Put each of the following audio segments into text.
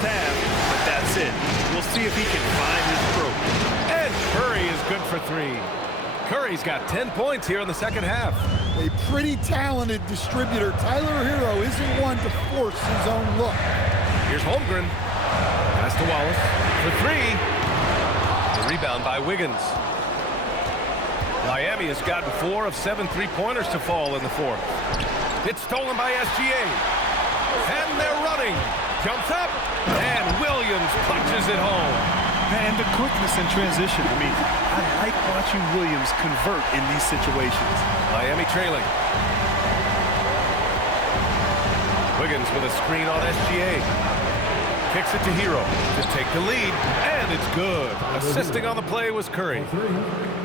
half, but that's it. We'll see if he can find his stroke. And Curry is good for 3. Curry's got 10 points here in the second half. A pretty talented distributor. Tyler Hero isn't one to force his own look. Here's Holmgren. Pass to Wallace for 3. The rebound by Wiggins. Miami has gotten 4 of 7 three-pointers to fall in the fourth. It's stolen by SGA. And they're running. Jumps up. And Williams punches it home. And the quickness in transition. I mean, I like watching Williams convert in these situations. Miami trailing. Wiggins with a screen on SGA. Kicks it to Hero to take the lead, and it's good. Assisting on the play was Curry.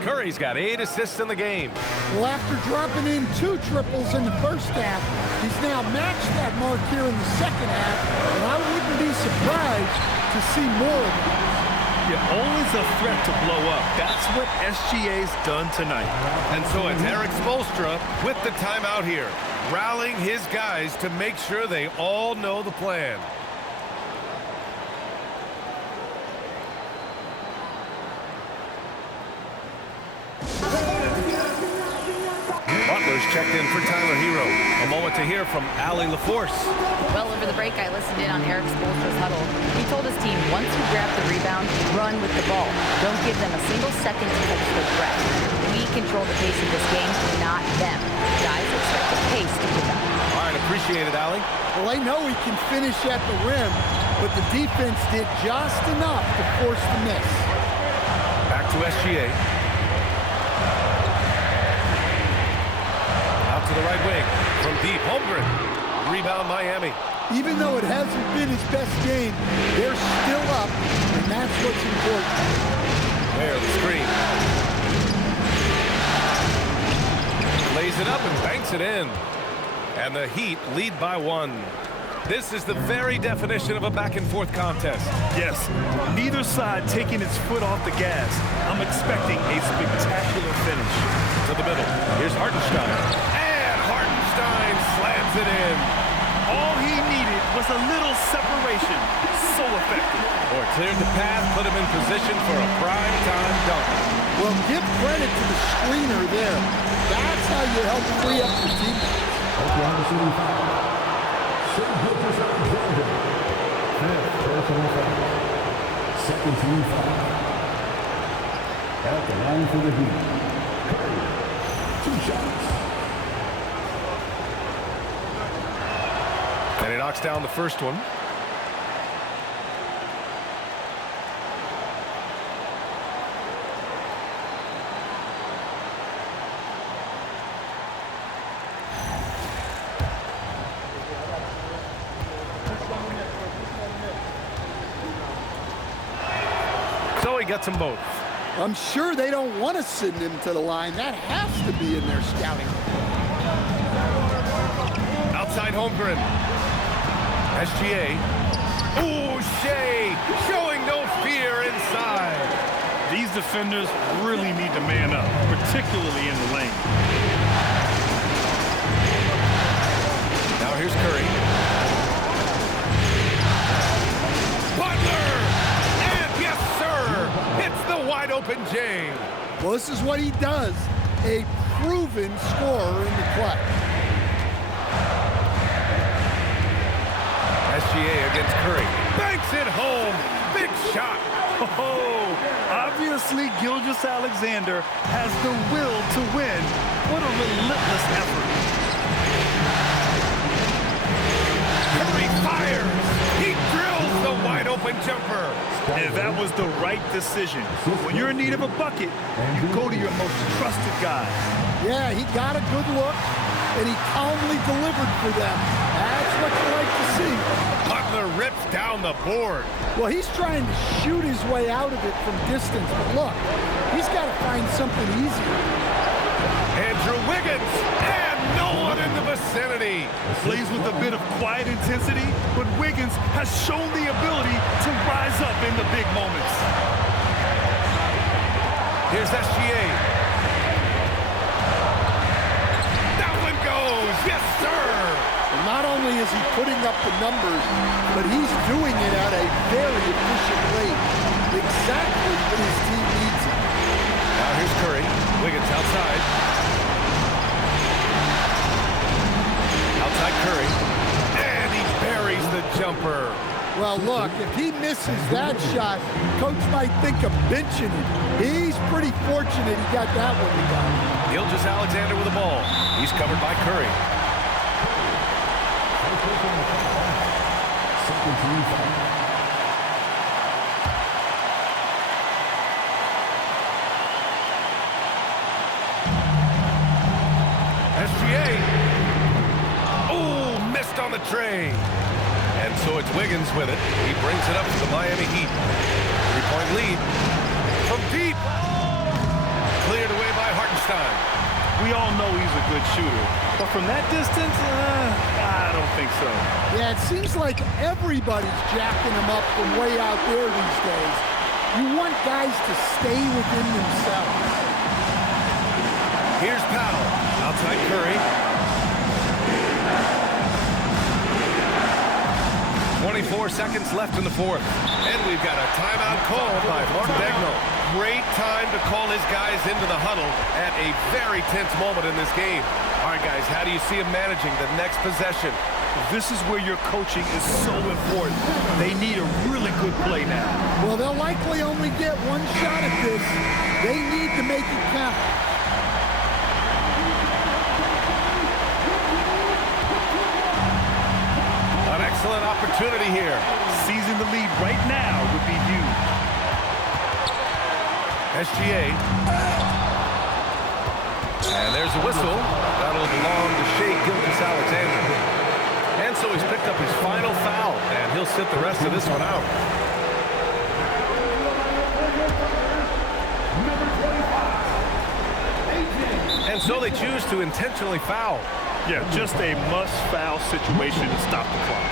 Curry's got 8 assists in the game. Well, after dropping in 2 triples in the first half, he's now matched that mark here in the second half, and I wouldn't be surprised to see more of it. Yeah, always a threat to blow up. That's what SGA's done tonight. And so it's Eric Spoelstra with the timeout here, rallying his guys to make sure they all know the plan. Butler's checked in for Tyler Hero. A moment to hear from Allie LaForce. Well, over the break, I listened in on Eric Spoelstra's huddle. He told his team, once you grab the rebound, run with the ball. Don't give them a single second to catch their breath. We control the pace of this game, not them. Guys expect the pace to pick up. All right, appreciate it, Allie. Well, I know he can finish at the rim, but the defense did just enough to force the miss. Back to SGA. To the right wing from deep. Holmgren. Rebound Miami. Even though it hasn't been his best game, they're still up, and that's what's important. There, the screen. Lays it up and banks it in. And the Heat lead by 1. This is the very definition of a back-and-forth contest. Yes, neither side taking its foot off the gas. I'm expecting a spectacular finish. To the middle. Here's Hartenstein. Hartenstein slams it in. All he needed was a little separation. So effective. Or cleared the path, put him in position for a prime-time dunk. Well, give credit to the screener there. That's how you help free up your teammates. Oklahoma City foul. Fifth personal foul. Second team foul. At the line for the Heat. Curry. 2 shots. And he knocks down the first one. So he gets them both. I'm sure they don't want to send him to the line. That has to be in their scouting. Outside Holmgren. SGA. Ooh, Shea showing no fear inside. These defenders really need to man up, particularly in the lane. Now here's Curry. Butler! And yes, sir! It's the wide-open James. Well, this is what he does. A proven scorer in the clutch. SGA against Curry. Banks it home. Big shot. Oh, obviously Gilgeous-Alexander has the will to win. What a relentless effort. Curry fires. He drills the wide open jumper. And that was the right decision. When you're in need of a bucket, you go to your most trusted guy. Yeah, he got a good look, and he calmly delivered for them. That's what you like to see. Butler rips down the board. Well, he's trying to shoot his way out of it from distance, but look, he's got to find something easier. Andrew Wiggins, and no one in the vicinity. Plays with a bit of quiet intensity, but Wiggins has shown the ability to rise up in the big moments. Here's SGA. That one goes, yes sir. And not only is he putting up the numbers, but he's doing it at a exactly what his team needs him. Now here's Curry. Wiggins outside. Outside Curry. And he buries the jumper. Well, look, if he misses that shot, coach might think of benching him. He's pretty fortunate he got that one to go. Gilgeous-Alexander with the ball. He's covered by Curry. Second team foul. SGA. Oh, missed on the tray. And so it's Wiggins with it. He brings it up to the Miami Heat. 3-point lead. From deep. Cleared away by Hartenstein. We all know he's a good shooter, but from that distance, I don't think so. Yeah, it seems like everybody's jacking him up from way out there these days. You want guys to stay within themselves. Here's Powell. Outside Curry. 24 seconds left in the fourth. And we've got a timeout called by Mark Daigneault. Great time to call his guys into the huddle at a very tense moment in this game. All right, guys, how do you see him managing the next possession? This is where your coaching is so important. They need a really good play now. Well, they'll likely only get one shot at this. They need to make it count. An excellent opportunity here. Seizing the lead right now would be huge. SGA. And there's a whistle. That'll belong to Shai Gilgeous-Alexander. And so he's picked up his final foul, and he'll sit the rest of this one out. And so they choose to intentionally foul. Yeah, just a must-foul situation to stop the clock.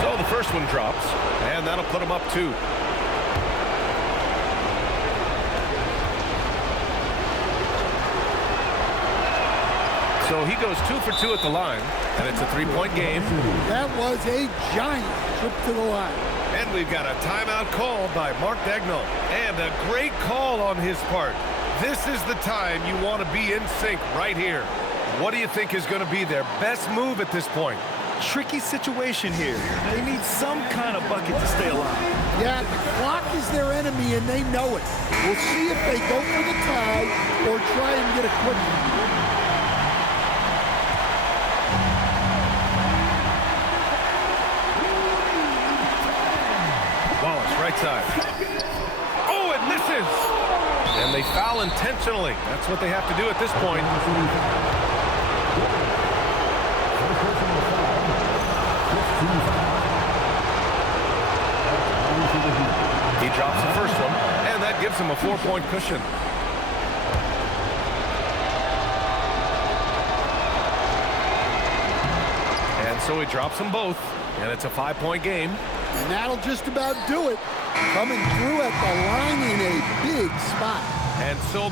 So the first one drops, and that'll put him up 2. So he goes 2 for 2 at the line, and it's a 3-point game. That was a giant trip to the line. And we've got a timeout called by Mark Daigneault. And a great call on his part. This is the time you want to be in sync right here. What do you think is going to be their best move at this point? Tricky situation here. They need some kind of bucket to stay alive. Yeah, the clock is their enemy, and they know it. We'll see if they go for the tie or try and get a quick one. Wallace, right side. Oh, it misses! And they foul intentionally. That's what they have to do at this point. He drops the first one, and that gives him a 4-point cushion. And so he drops them both, and it's a 5-point game. And that'll just about do it. Coming through at the line in a big spot. And so